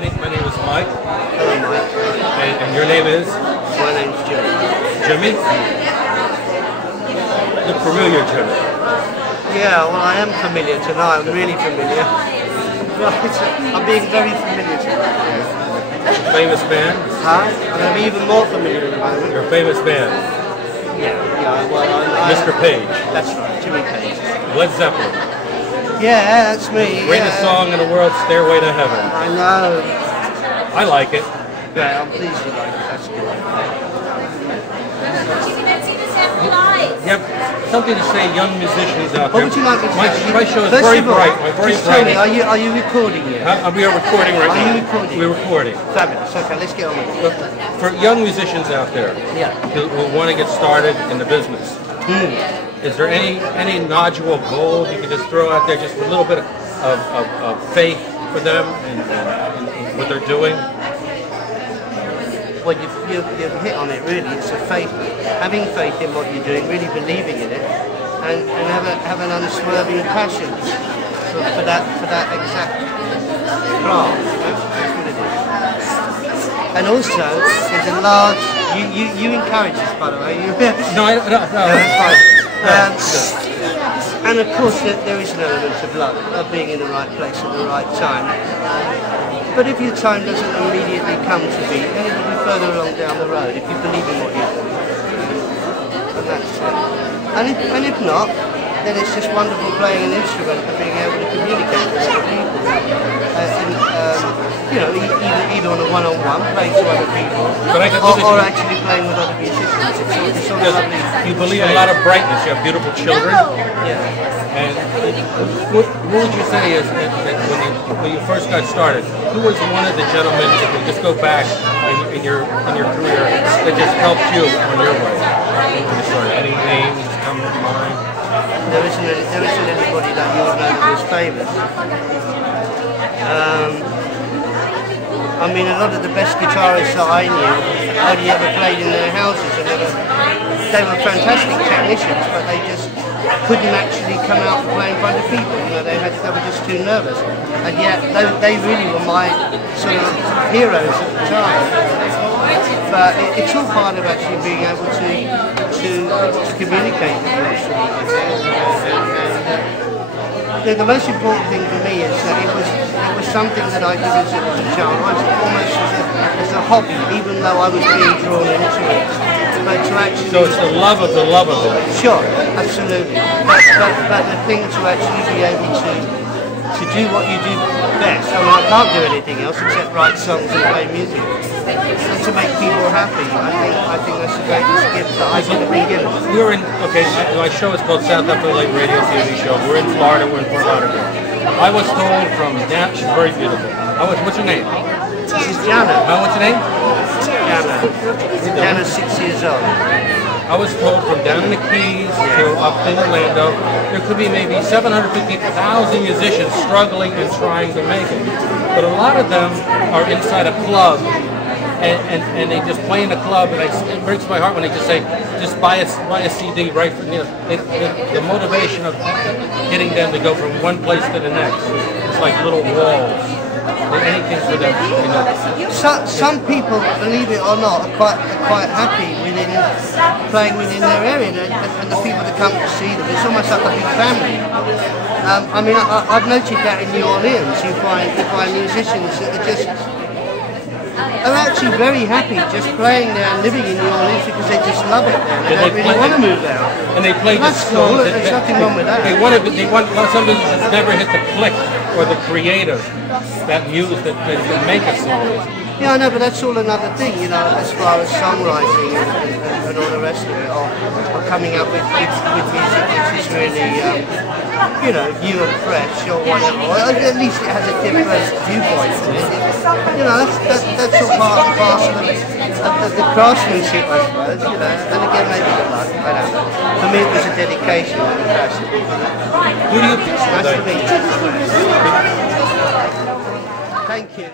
My name is Mike. Hello, Mike. And your name is? My name's Jimmy. Jimmy? You look familiar, Jimmy. Yeah, well, I am familiar tonight. I'm really familiar. I'm being very familiar tonight. Famous band? Huh? I'm going to be even more familiar at the moment. Your famous band? Yeah, well, Mr. Page. That's right, Jimmy Page. Led Zeppelin. Yeah, that's me. Greatest song in the world, Stairway to Heaven. I know. I like it. Yeah, I'm pleased you like it. That's good. Yep. Something to say, young musicians out there. What would you like me to say? My show is very bright. Just tell me, are you recording yet? We are recording right now. Are you recording? We're recording. Fabulous. Okay, let's get on with it. For young musicians out there who want to get started in the business, is there any nodule goal you could just throw out there, just a little bit of faith for them in what they're doing? Well, you've hit on it really. It's a faith, having faith in what you're doing, really believing in it, and have an unswerving passion for that exact craft. That's what it is. And also, there's a large. You encourage this, by the way. No, that's fine. And of course, there is an element of luck, of being in the right place at the right time. But if your time doesn't immediately come to be, then it will be further along down the road if you believe in what you're doing. And that's it. And if not, then it's just wonderful playing an instrument and being able to communicate with other people. Either on a one-on-one, playing to other people, or actually playing with other musicians. It's all lovely. You believe in a lot of brightness. You have beautiful children. Yeah. And what would you say is that when you first got started, who was one of the gentlemen, if you just go back in your career, that just helped you on your way? Any names come to mind? There isn't anybody that you would know that was famous. I mean, a lot of the best guitarists that I knew only ever played in their houses, and they were fantastic technicians, but they just couldn't actually come out and play in front of people. They were just too nervous, and yet they really were my sort of heroes at the time. But it's all part of actually being able to communicate with the instrument. The most important thing for me is that it was something that I did as a child, almost as a hobby, even though I was being drawn into it. But to actually, so it's the love of it. Sure, absolutely. But the thing to actually be able to do what you do best. I mean, I can't do anything else except write songs and play music. And to make people happy, I think that's the greatest gift that I could have been given. We're in, my show is called South FLA Radio TV Show. We're in Florida, we're in Fort Lauderdale. I was told from Dan, she's very beautiful. What's your name? This is Jana. What's your name? Jana. Jana's 6 years old. I was told from down in the Keys to up in Orlando, there could be maybe 750,000 musicians struggling and trying to make it. But a lot of them are inside a club, and they just play in a club, and it breaks my heart when they just say, just buy a CD, right? The motivation of getting them to go from one place to the next, it's like little walls. Anything for them, Some people, believe it or not, are quite happy playing within their area, and the people that come to see them, it's almost like a big family. I mean, I've noted that in New Orleans, you find musicians that are actually very happy just playing there and living in New Orleans because they just love it there. They don't really want to move out. And they play That's cool. There's nothing wrong with that. Some musicians never hit the click or the creative that can make a song. Yeah, I know, but that's all another thing, as far as songwriting and all the rest of it, or coming up with music which is really, new and fresh or whatever. Or at least it has a different viewpoint to it. That's all part and parcel of the craftsmanship, I suppose. And again, maybe the luck. I don't know. For me, it was a dedication and a passion. Who do you think? Nice to meet you. Thank you.